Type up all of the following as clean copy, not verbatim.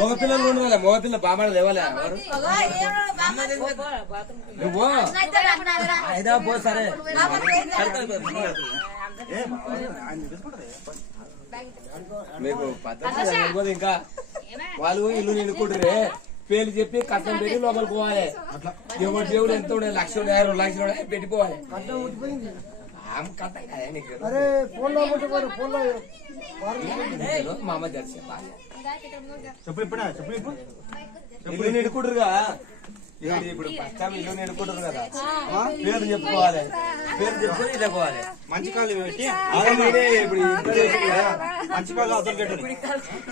మగపిల్లలు ఉండాలి, మగపిల్ల బామాడ లేవాలి నువ్వు అయిదా పో సరే మీకు పద్ధతి ఇంకా వాళ్ళు ఇల్లు నిండుకుంటారే పేర్లు చెప్పి కష్టం పెట్టి లోపలికి పోవాలి. ఎవరు దేవుడు ఎంత ఉండే 1,00,000 2 లక్షలు పెట్టిపోవాలి. మా అమ్మ తెలిసి ఇల్లు నిండుకుంటారుగా ఇప్పుడు ఫస్ట్ టైం ఇల్లు నిండుకుంటారు కదా పేరు చెప్పుకోవాలి. పేరు చెప్పుకొని ఇలా పోవాలి. మంచి కాలు పెట్టి ఇప్పుడు మంచి కాలు అసలు పెట్టు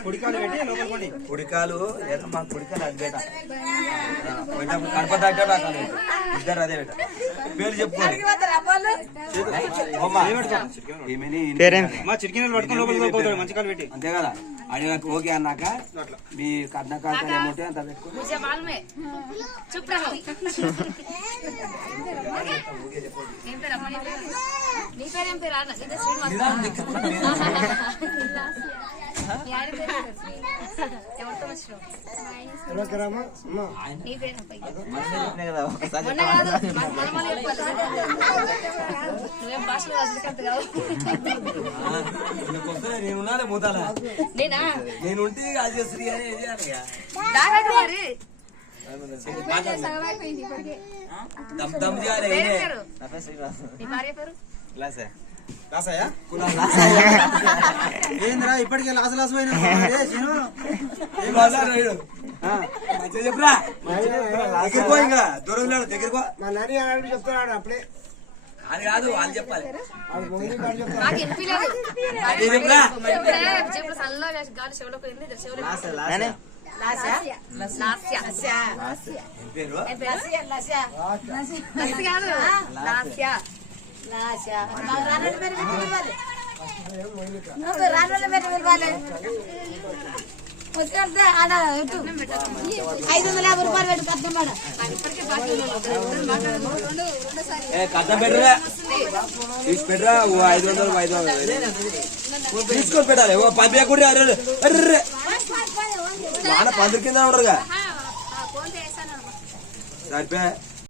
కుడికాలు పెట్టి లోపల పడి కుడికాలు లేదా మా కుడికాలు అది బేట కడప దగ్గర ఇద్దరు అదే బేట పేరు చెప్పుకోవాలి. చిటికినలు పట్టుకొని లోపలికి పోతాడు మంచి కాలు పెట్టి అంతే కదా. అడిగాక ఓకే అన్నాక మీ కట్నకాలు ఏమంటే అంత పెట్టుకోండి. నేనున్నానే మూతాలా నేనుంటే అది శ్రీ అని దమ్ చేయాలి. ఏంద్రా ఇప్పటికే లాస లాసమైన చెప్పురా దగ్గరకో ఇంకా దూరం దగ్గరకో మా నాని చెప్తున్నాడు అప్పుడే అది కాదు వాళ్ళు చెప్పాలి. కథం పెట్టరా తీసి పెట్టరా 500 తీసుకొని పెట్టాలి. 10 కూడా అర్రే వాన 10 కింద ఉండరుగా సరిపోయా.